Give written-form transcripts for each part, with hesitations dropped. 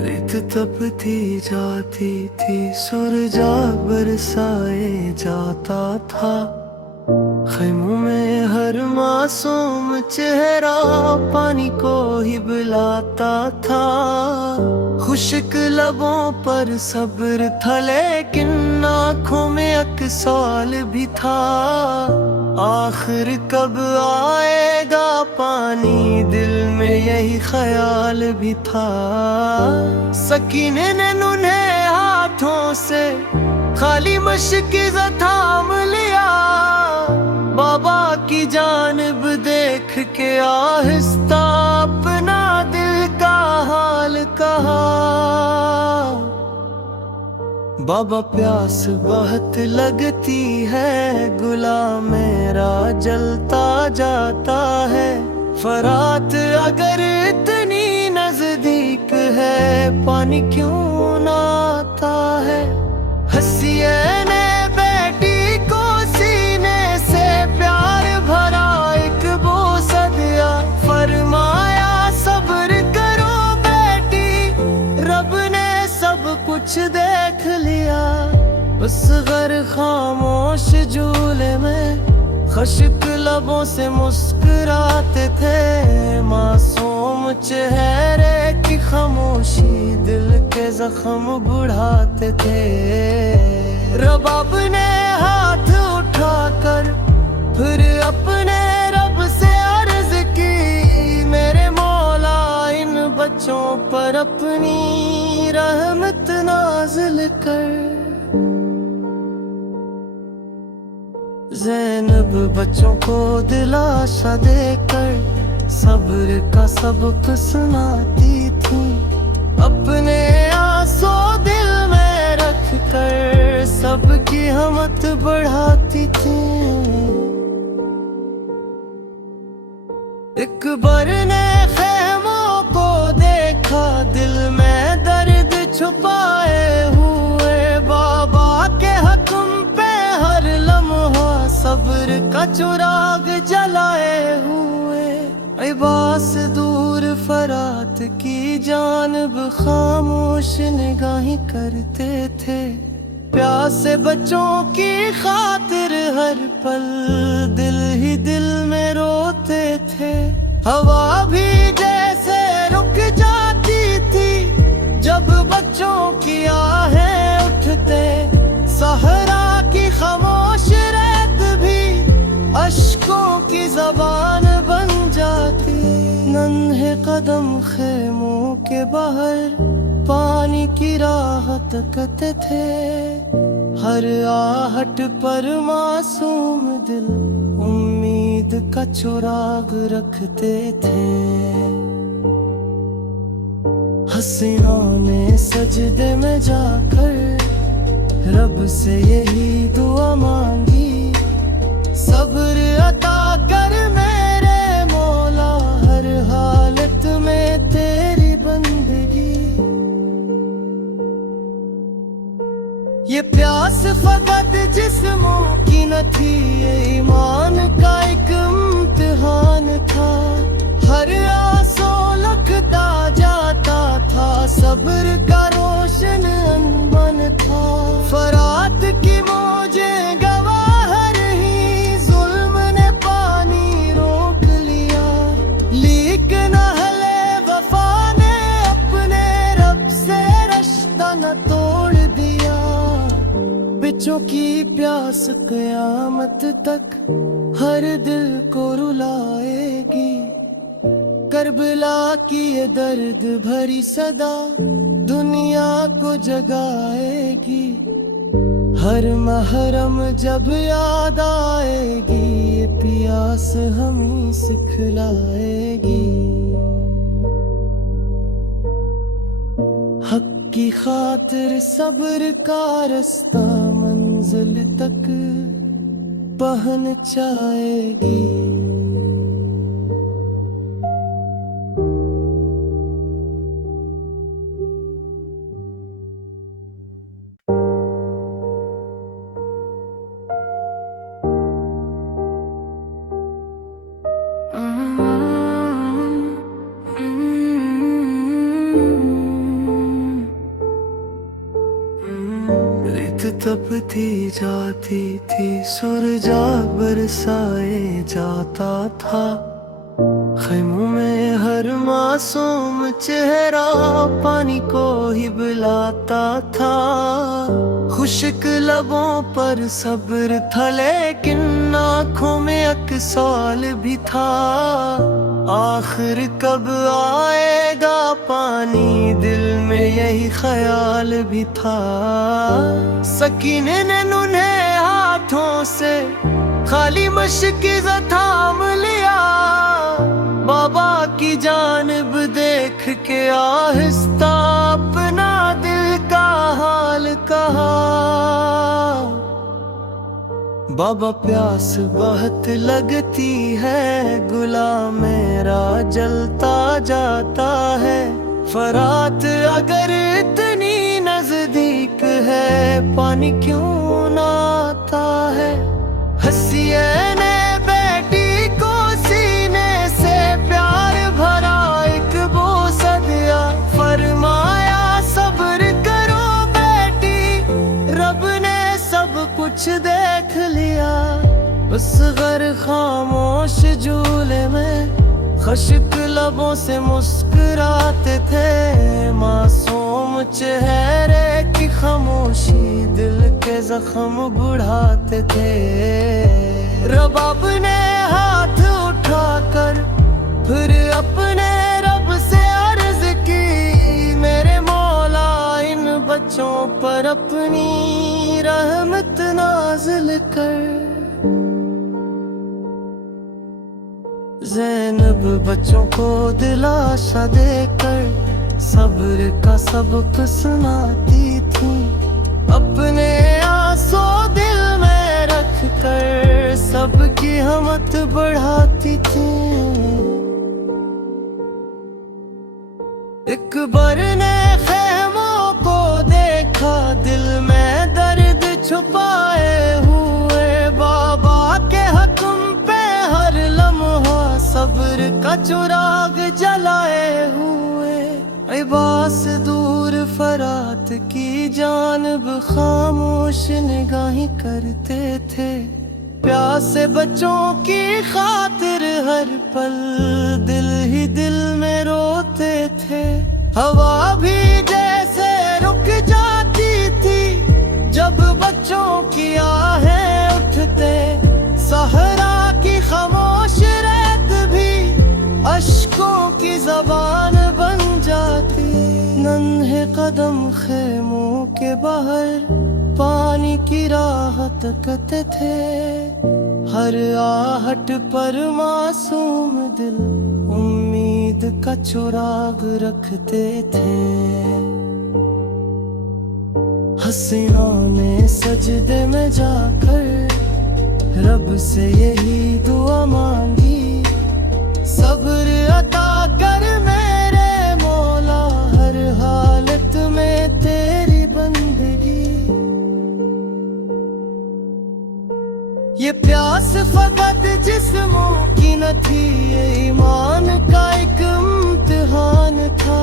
रेत तपती जाती थी, सुरजा बरसाए जाता था। खैमों में हर मासूम चेहरा पानी को ही बुलाता था। खुश्क लबों पर सब्र था, लेकिन आँखों में अक्साल भी था। आखिर कब आएगा पानी, दिल में यही ख्याल भी था। सकीने ने नुन्हे हाथों से खाली मशकिज़ थाम लिया। बाबा की जानिब देख के आहिस्ता अपना दिल का हाल कहा। बाबा प्यास बहुत लगती है, गुलाम मेरा जलता जाता है। फरात अगर इतनी नजदीक है, पानी क्यों ना आता है। हंसिए ने बेटी को सीने से प्यार भरा एक बोसा दिया। फरमाया सब्र करो बेटी, रब ने सब कुछ देख लिया। बस घर खामोश झूले में खुश्क लबों से मुस्कुराते थे। मासूम चेहरे की खामोशी दिल के जख्म बढ़ाते थे। रबाब ने हाथ उठाकर फिर अपने रब से अर्ज की, मेरे मौला इन बच्चों पर अपनी रहमत नाज़िल कर। ज़ैनब बच्चों को दिलासा देकर सब्र का सबक सुनाती थी। अपने आंसू दिल में रख कर सबकी हिम्मत बढ़ाती थी। एक बार ने ख़ैमों को देखा, दिल में दर्द छुपाए हुए। बाबा के हुक्म पे हर लम्हा सब्र का चिराग जलाए हुए। इबास दूर फरात की जानिब खामोश निगाहें करते थे। प्यासे बच्चों की खातिर हर पल दिल ही दिल में रोते थे। हवा भी जैसे रुक जाती थी जब बच्चों की आहें उठते। सहरा की खामोश रेत भी अश्कों की जबान बन जाती। नन्हे कदम खेमों के बाहर पानी की राह तकते थे। हर आहट पर मासूम दिल उम्मीद का चिराग रखते थे। हसीना ने सजदे में जाकर रब से यही दुआ मांगी, सब्र अता कर मेरे मौला, हर हालत में तेरी बंदगी। ये प्यास फकत जिस्मों की न थी, ये ईमान का एक इम्तिहान था। हर आंसू लखता जाता था, सब्र का रोशन अनबन था। फरात की मौजे गवाह रही, जुल्म ने पानी रोक लिया। लेकिन अहले वफा ने अपने रब से रिश्ता न तोड़ दिया। बच्चों की प्यास क़यामत तक हर दिल को रुलाएगी। करबला की ये दर्द भरी सदा दुनिया को जगाएगी। हर महरम जब याद आएगी, ये प्यास हमें सिखलाएगी। हक की खातिर सब्र का रास्ता मंजिल तक पहुंचाएगी। तपती जाती थी, सूरजा बरसाए जाता था। खैमों में हर मासूम चेहरा पानी को ही बुलाता था। खुश्क लबों पर सब्र था, लेकिन आँखों में अक्साल भी था। आखिर कब आएगा पानी, दिल में यही ख्याल भी था। सकीने ने उन्हें हाथों से खाली मशकिज़ थाम लिया। बाबा की जानिब देख के आहिस्ता अपना दिल का हाल कहा। बाबा प्यास बहुत लगती है, गुलाम मेरा जलता जाता है। फरात अगर इतनी नजदीक है, पानी क्यों ना आता है। हसीए ने बेटी को सीने से प्यार भरा एक बोसा दिया। फरमाया सब्र करो बेटी, रब ने सब कुछ देख लिया। उस घर खामोश झूले में खुश्क लबों से मुस्कुराते थे। मासूम चेहरे की खामोशी दिल के जख्म बढ़ाते थे। रबाब ने हाथ उठाकर फिर अपने रब से अर्ज की, मेरे मौला इन बच्चों पर अपनी रहमत नाज़िल कर। ज़ैनब बच्चों को दिलासा देकर सब्र का सबक सुनाती थी। अपने आंसू दिल में रख कर सबकी हिम्मत बढ़ाती थी। एक बार ने ख़ैमों को देखा, दिल में दर्द छुपाए हुए। बाबा के हुक्म पे हर लम्हा सब्र का चिराग जलाए हुए। इबास दूर फरात की जानिब खामोश निगाहें करते थे। प्यासे बच्चों की खातिर हर पल दिल ही दिल में रोते थे। हवा भी जैसे रुक जाती थी जब बच्चों की आहें उठते। सहरा की खामोश रेत भी अश्कों की जबान बन जाती। नन्हे कदम खेमों के बाहर पानी की राह तकते थे। हर आहट पर मासूम दिल उम्मीद का चिराग रखते थे। हसीनों ने सजदे में जाकर रब से यही दुआ मांगी, सब्र अता कर मेरे मौला, हर हालत में तेरी बंदगी। ये प्यास फकत जिस्मों की न थी, ये ईमान का एक इम्तिहान था।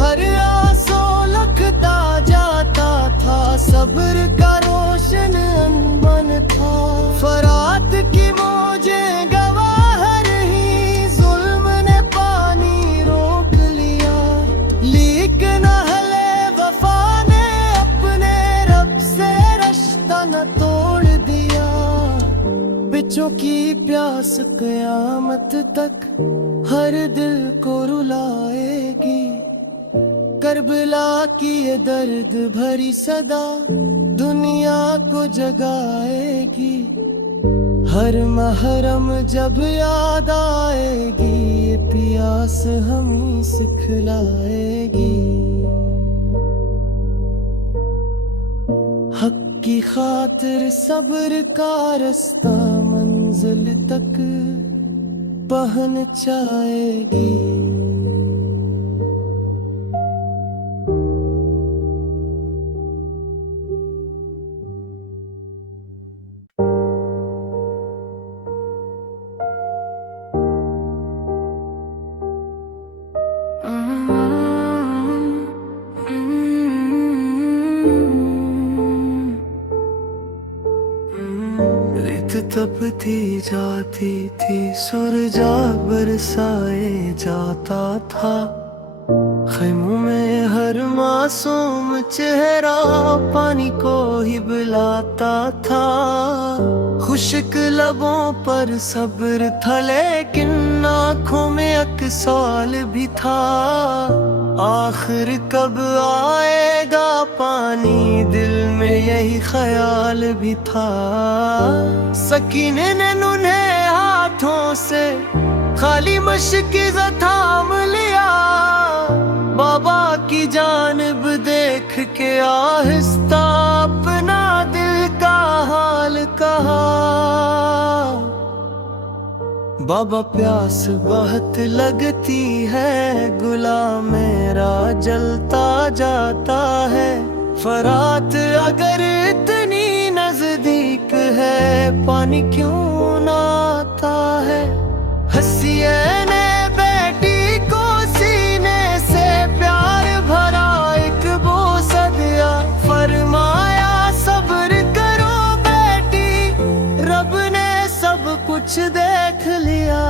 हर आंसू लखता जाता था, सब्र का रोशन अनबन था। फरात की मौजे गवाह रही, जुल्म ने पानी रोक लिया। लेकिन अहले वफा ने अपने रब से रिश्ता न तोड़ दिया। बच्चों की प्यास क़यामत तक हर दिल को रुलाएगी। करबला की ये दर्द भरी सदा दुनिया को जगाएगी। हर महरम जब याद आएगी, ये प्यास हमें सिखलाएगी। हक की खातिर सब्र का रास्ता मंजिल तक पहुंचाएगी। तपती जाती थी, सूरजा बरसाए जाता था। खैमों में हर मासूम चेहरा पानी को ही बुलाता था। खुश्क लबों पर सब्र था, लेकिन आँखों में अक्साल भी था। आखिर कब आएगा पानी, दिल में यही ख्याल भी था। सकीने ने नुन्हे हाथों से खाली मशकीज़ा थाम लिया। बाबा की जानिब देख के आहिस्ता अपना दिल का हाल कहा। बाबा प्यास बहुत लगती है, गुलाम मेरा जलता जाता है। फरात अगर इतनी नजदीक है, पानी क्यों ना आता है। हसीए ने बेटी को सीने से प्यार भरा एक बोसा दिया। फरमाया सब्र करो बेटी, रब ने सब कुछ देख लिया।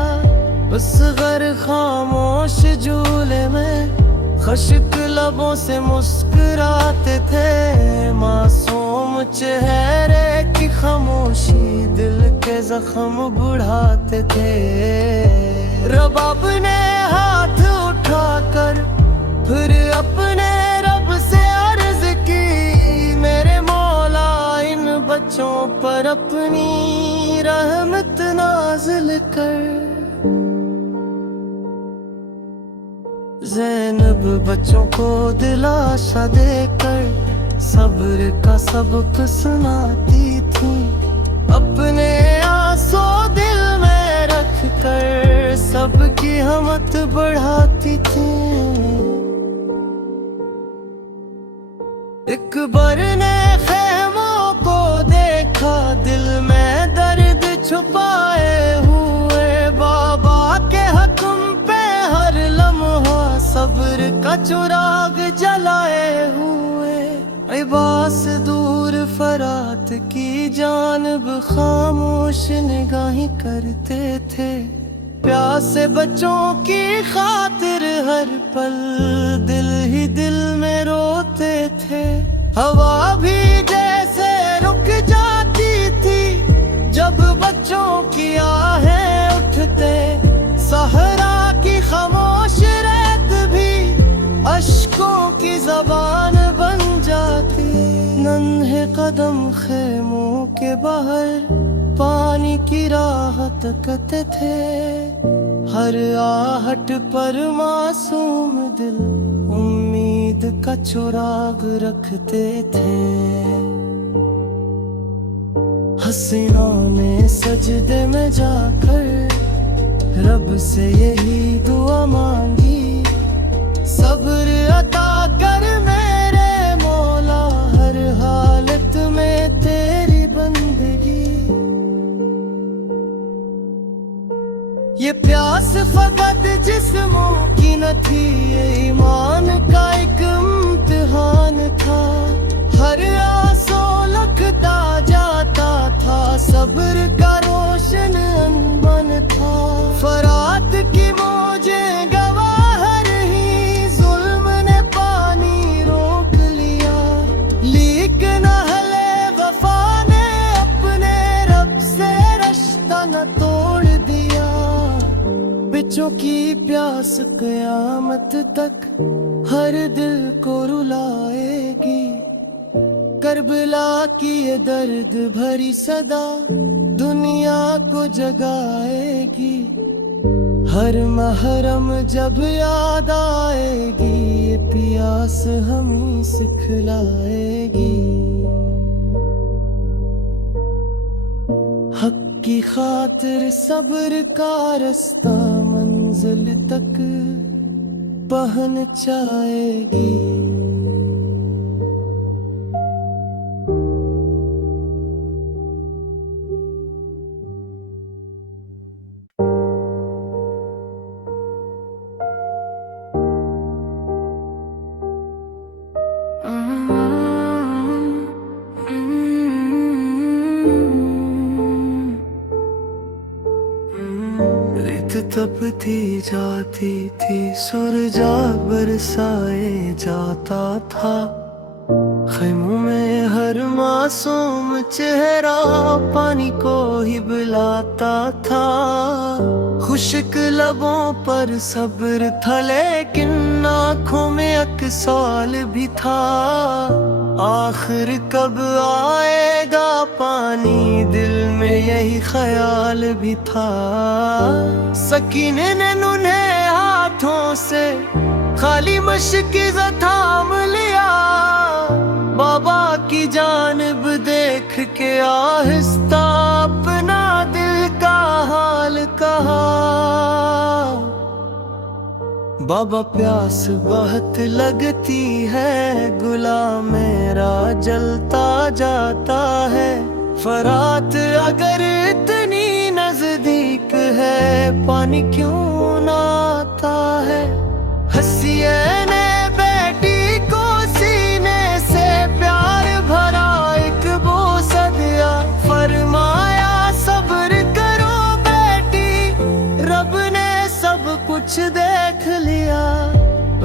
उस घर खामोश झूले में खुश्क लबों से मुस्कुराते थे। मासूम चेहरे की खामोशी दिल के जख्म बढ़ाते थे। रबाब ने हाथ उठाकर फिर अपने रब से अर्ज की, मेरे मौला इन बच्चों पर अपनी रहमत नाज़िल कर। ज़ैनब बच्चों को दिलासा देकर सब्र का सबक सुनाती थी। अपने आंसू दिल में रख कर सबकी हिम्मत बढ़ाती थी। इकबर ने ख़ैमों को देखा, दिल में दर्द छुपाए हुए। बाबा के हुक्म पे हर लम्हा सब्र का चिराग जलाए हुए। इबास दूर फरात की जानिब खामोश निगाहें करते थे। प्यासे बच्चों की खातिर हर पल दिल ही दिल में रोते थे। हवा भी जैसे रुक जाती थी जब बच्चों की आहें उठते। सहरा की खामोश रेत भी अश्कों की जबान बन जाती। नन्हे कदम खेमों के बाहर पानी की राह तकते थे। हर आहट पर मासूम दिल उम्मीद का चिराग रखते थे। हसीना ने सजदे में जाकर रब से यही दुआ मांगी, सब्र अता कर मेरे मौला, हर हालत में तेरी बंदगी। ये प्यास फकत जिस्मों की न थी, ये ईमान का एक इम्तिहान था। हर आंसू लखता जाता था, सब्र का रोशन अनबन था। फरात की मौजे गवाह रही, जुल्म ने पानी रोक लिया। लेकिन अहले वफा ने अपने रब से रिश्ता न तोड़ दिया। बच्चों की प्यास क़यामत तक हर दिल को रुलाएगी। करबला की ये दर्द भरी सदा दुनिया को जगाएगी। हर महरम जब याद आएगी, ये प्यास हमें सिखलाएगी। हक की खातिर सब्र का रास्ता मंजिल तक पहुंचाएगी। तपती जाती थी, सूरजा बरसाए जाता था। खैमों में हर मासूम चेहरा पानी को ही बुलाता था। खुश्क लबों पर सब्र था, लेकिन आँखों में अक्साल भी था। आखिर कब आएगा पानी, दिल में यही ख्याल भी था। सकीने ने नुन्हे हाथों से खाली मशकीज़ा थाम लिया। बाबा की जानिब देख के आहिस्ता अपना दिल का हाल कहा। बाबा प्यास बहुत लगती है, गुलाम मेरा जलता जाता है। फरात अगर इतनी नजदीक है, पानी क्यों ना आता है। हसीए ने बेटी को सीने से प्यार भरा एक बोसा दिया। फरमाया सब्र करो बेटी, रब ने सब कुछ देख लिया।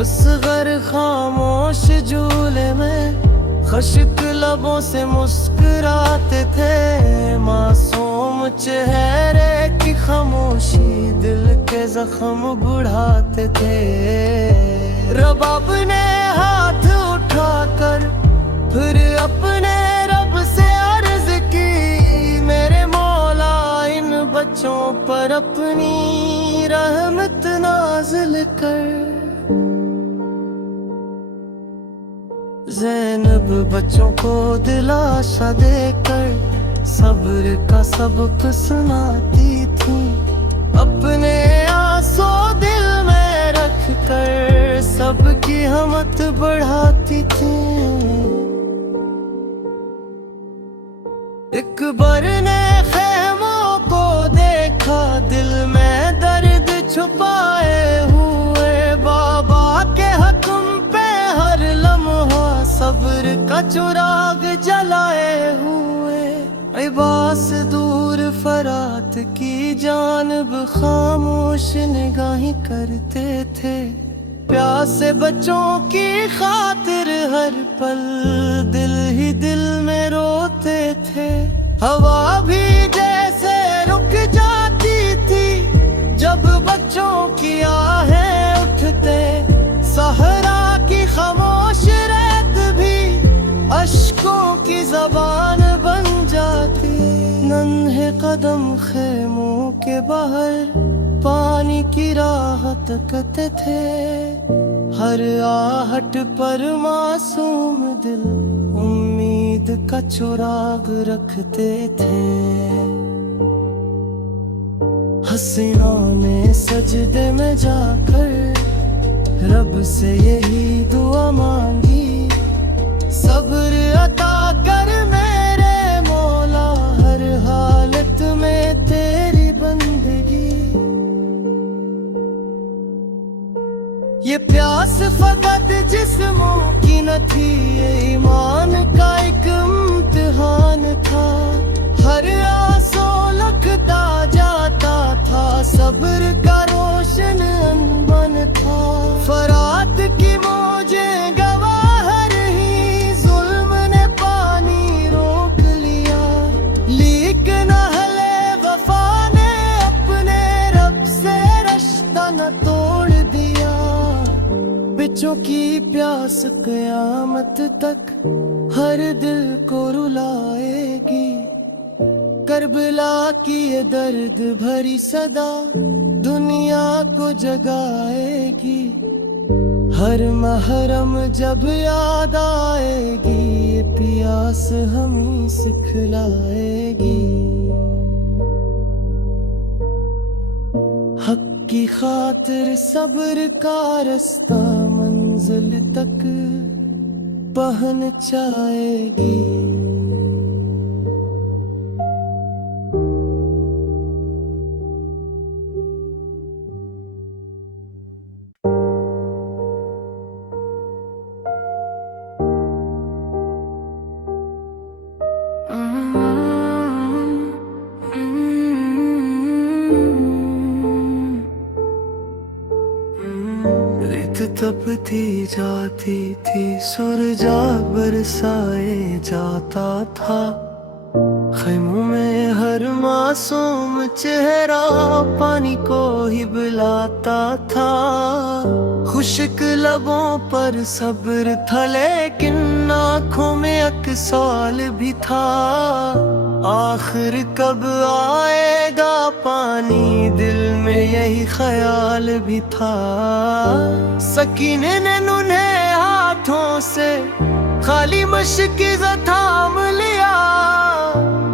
असगर खामोश झूले में खुश्क लबों से मुस्कुराते थे। मासूम चेहरे की खामोशी दिल के जख्म बढ़ाते थे। रबाब ने हाथ उठाकर फिर अपने रब से अर्ज की, मेरे मौला इन बच्चों पर अपनी रहमत नाज़िल कर। ज़ैनब बच्चों को दिलासा देकर सब्र का सबक सुनाती थी। अपने आंसू दिल में रख कर सबकी हिम्मत बढ़ाती थी। इकबर ने ख़ैमों को देखा, दिल में दर्द छुपाए हुए। बाबा के हुक्म पे हर लम्हा सब्र का चिराग जलाए हुए। इबास दूर फरात की जानिब खामोश निगाहें करते थे। प्यासे बच्चों की खातिर हर पल दिल ही दिल में रोते थे। हवा भी जैसे रुक जाती थी जब बच्चों की आहें उठते। सहरा की खामोश रेत भी अश्कों की जबान बन जाती। नन्हे कदम खेमों के बाहर पानी की राह तकते थे। हर आहट पर मासूम दिल उम्मीद का चिराग रखते थे। हसीनों ने सजदे में जाकर रब से यही दुआ मांगी, सब्र अता कर मेरे मौला, हर हालत में तेरी बंदगी। ये प्यास फकत जिस्मों की न थी, ये ईमान का एक इम्तिहान था। हर आंसू लखता जाता था, सब्र का रोशन अनबन था। फरात की मौजे गवाह रही, जुल्म ने पानी रोक लिया। लेकिन अहले वफा ने अपने रब से रिश्ता न तोड़ दिया। बच्चों की प्यास क़यामत तक हर दिल को रुलाएगी। करबला की ये दर्द भरी सदा दुनिया को जगाएगी। हर महरम जब याद आएगी, ये प्यास हमें सिखलाएगी। हक की खातिर सब्र का रास्ता मंजिल तक पहुंचाएगी। तपती जाती थी, सुरजा बरसाए जाता था। खैमों में हर मासूम चेहरा पानी को ही बुलाता था। खुश्क लबों पर सब्र था, लेकिन आँखों में अक्साल भी था। आखिर कब आएगा पानी, दिल में यही ख्याल भी था। सकीने ने उन्हें हाथों से खाली मशकीज़ा थाम लिया।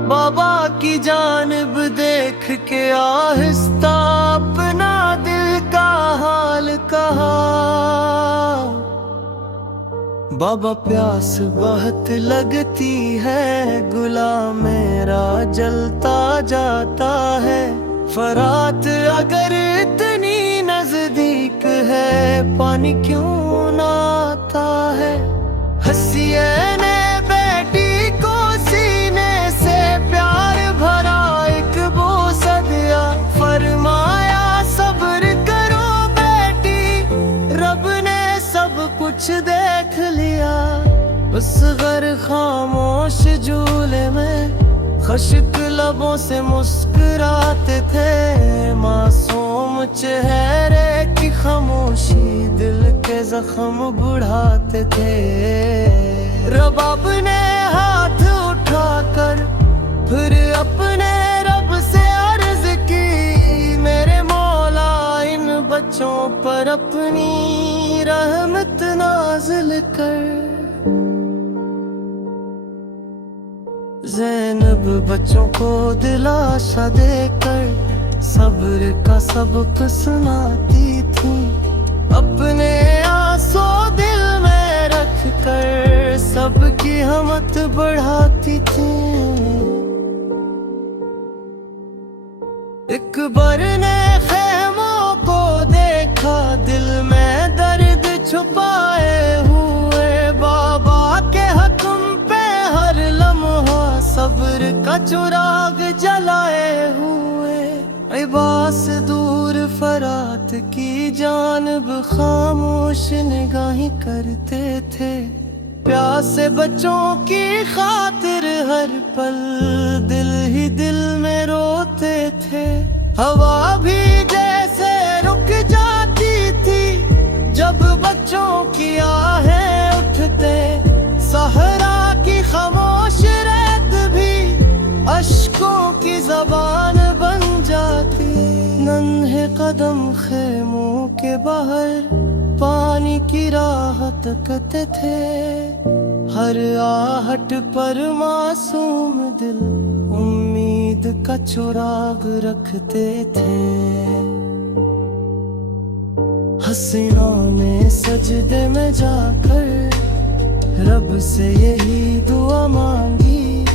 बाबा की जानिब देख के आहिस्ता अपना दिल का हाल कहा। बाबा प्यास बहुत लगती है, गुलाम मेरा जलता जाता है। फरात अगर इतनी नजदीक है, पानी क्यों ना आता है। हसीए ने बेटी को सीने से प्यार भरा एक बोसा दिया। फरमाया सब्र करो बेटी, रब ने सब कुछ देख लिया। असगर खामोश झूले में खुश्क लबों से मुस्कुराते थे। मासूम चेहरे की खामोशी दिल के जख्म बढ़ाते थे। रबाब ने हाथ उठाकर फिर अपने रब से अर्ज की, मेरे मौला इन बच्चों पर अपनी रहमत नाज़िल कर। ज़ैनब बच्चों को दिलासा देकर सब्र का सबक सुनाती थी। अपने आंसू दिल में रख कर सबकी हिम्मत बढ़ाती थी। एक बार ने ख़ैमों को देखा, दिल में दर्द छुपाए हुए। बाबा के हुक्म पे हर लम्हा सब्र का चिराग जलाए हुए। इबास दूर फरात की जानिब खामोश निगाहें करते थे। प्यासे बच्चों की खातिर हर पल दिल ही दिल में रोते थे। हवा भी जैसे रुक जाती थी जब बच्चों की आहें उठते। सहरा की खामोश रेत भी अश्कों की जबान बन जाती। नन्हे कदम खेमों के बाहर पानी की राह तकते थे। हर आहट पर मासूम दिल उम्मीद का चिराग रखते थे। हसीनों ने सजदे में जाकर रब से यही दुआ मांगी,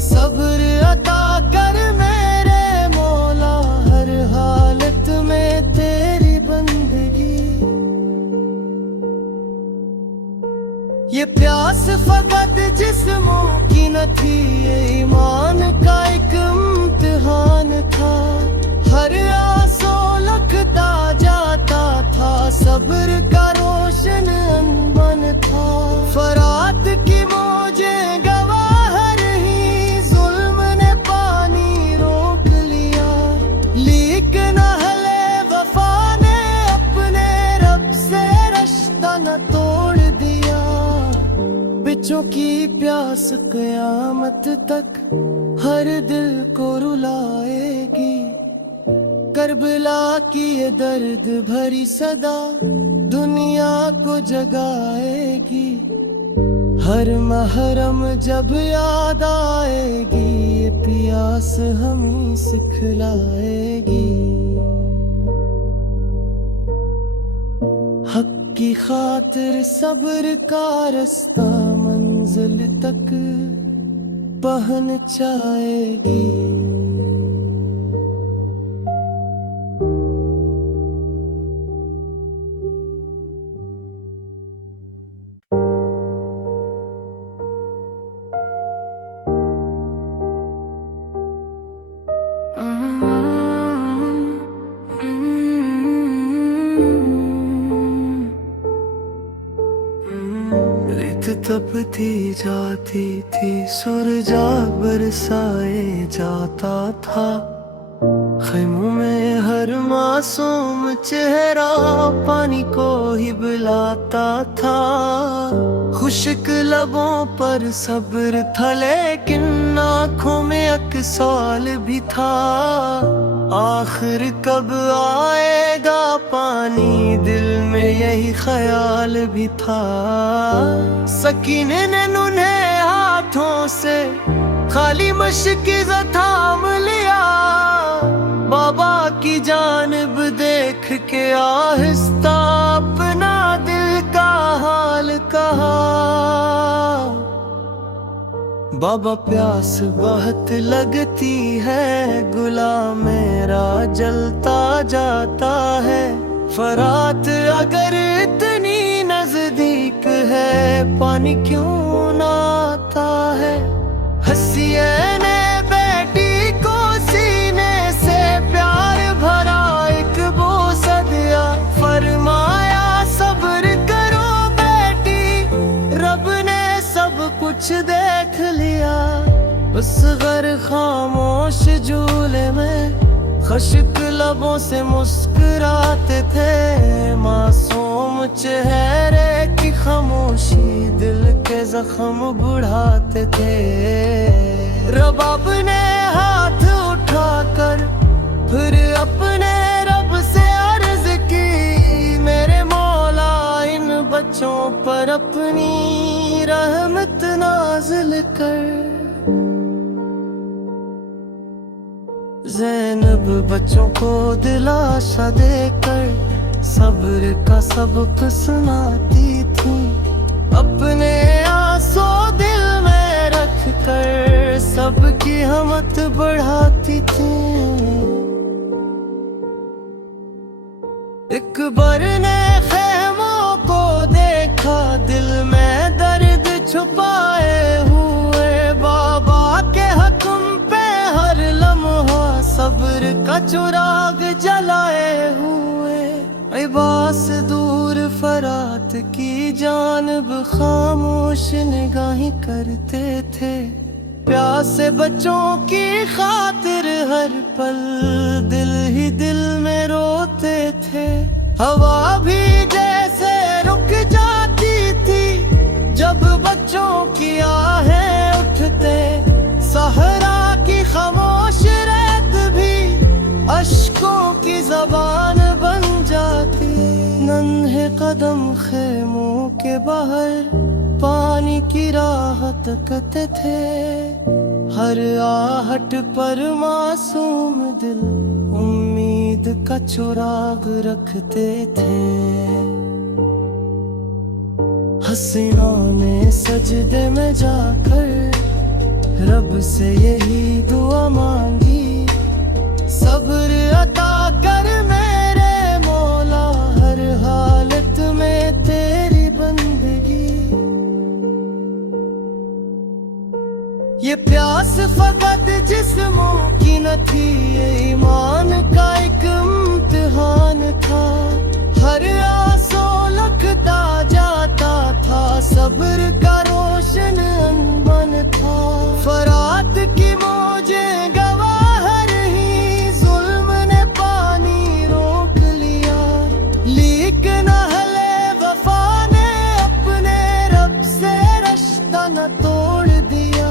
सब्र अता कर मेरे मौला, हर हालत में तेरी बंदगी। ये प्यास फकत जिस्मों की न थी, ये ईमान का एक इम्तिहान था। हर आंसू लखता जाता था, सब्र का रोशन अनबन था। फरात की मौजे गवाह रही, जुल्म ने पानी रोक लिया। लेकिन अहले वफा ने अपने रब से रिश्ता न तोड़ दिया। बच्चों की प्यास क़यामत तक हर दिल को रुलाएगी। करबला की ये दर्द भरी सदा दुनिया को जगाएगी। हर महरम जब याद आएगी, ये प्यास हमें सिखलाएगी। हक की खातिर सब्र का रास्ता मंजिल तक पहुंचाएगी। रेत तपती जाती थी, सूरजा बरसाए जाता था। खैमों में हर मासूम चेहरा पानी को ही बुलाता था। खुश्क लबों पर सब्र था, लेकिन आँखों में अक्साल भी था। आखिर कब आएगा पानी, दिल में यही ख्याल भी था। सकीने ने उन्हें हाथों से खाली मशकीज़ा थाम लिया। बाबा की जानिब देख के आहिस्ता अपना दिल का हाल कहा। बाबा प्यास बहुत लगती है, गुलाम मेरा जलता जाता है। फरात अगर इतनी नजदीक है, पानी क्यों ना आता है। हसीए ने बेटी को सीने से प्यार भरा एक बोसा दिया। फरमाया सब्र करो बेटी, रब ने सब कुछ देख लिया। असगर खामोश झूले में खुश्क लबों से मुस्कुराते थे। मासूम चेहरे की खामोशी दिल के जख्म बढ़ाते थे। रबाब ने हाथ उठाकर फिर अपने रब से अर्ज की, मेरे मौला इन बच्चों पर अपनी रहमत नाज़िल कर। ज़ैनब बच्चों को दिलासा देकर सब्र का सबक सुनाती थी। अपने आंसू दिल में रख कर सबकी हिम्मत बढ़ाती थी। एक बार ने ख़ैमों को देखा, दिल में दर्द छुपाए हुए। बाबा के हुक्म पे हर लम्हा सब्र का चिराग जलाए हुए। इबास दूर फरात की जानिब खामोश निगाहें करते थे। प्यासे बच्चों की खातिर हर पल दिल ही दिल में रोते थे। हवा भी जैसे रुक जाती थी जब बच्चों की आहें उठते। सहरा की खामोश रेत भी अश्कों की जबान बन जाती। नन्हे कदम खेमों के बाहर पानी की राह तकते थे। हर आहट पर मासूम दिल उम्मीद का चिराग रखते थे। हसीनों ने सजदे में जाकर रब से यही दुआ मांगी, सब्र अता कर मेरे मौला, हर हालत में तेरी बंदगी। ये प्यास फकत जिस्मों की न थी, ये ईमान का एक इम्तिहान था। हर आंसू लखता जाता था, सब्र का रोशन अनबन था। फरात की मौजे गवाह रही, जुल्म ने पानी रोक लिया। लेकिन अहले वफा ने अपने रब से रिश्ता न तोड़ दिया।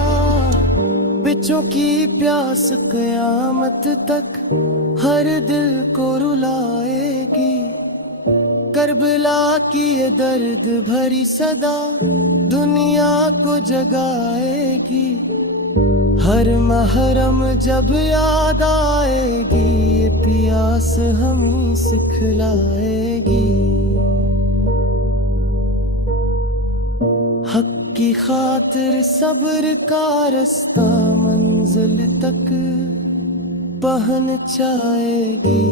बच्चों की प्यास क़यामत तक हर दिल को रुलाएगी। करबला की ये दर्द भरी सदा दुनिया को जगाएगी। हर महरम जब याद आएगी, ये प्यास हमें सिखलाएगी। हक की खातिर सब्र का रास्ता मंजिल तक पहुंचाएगी।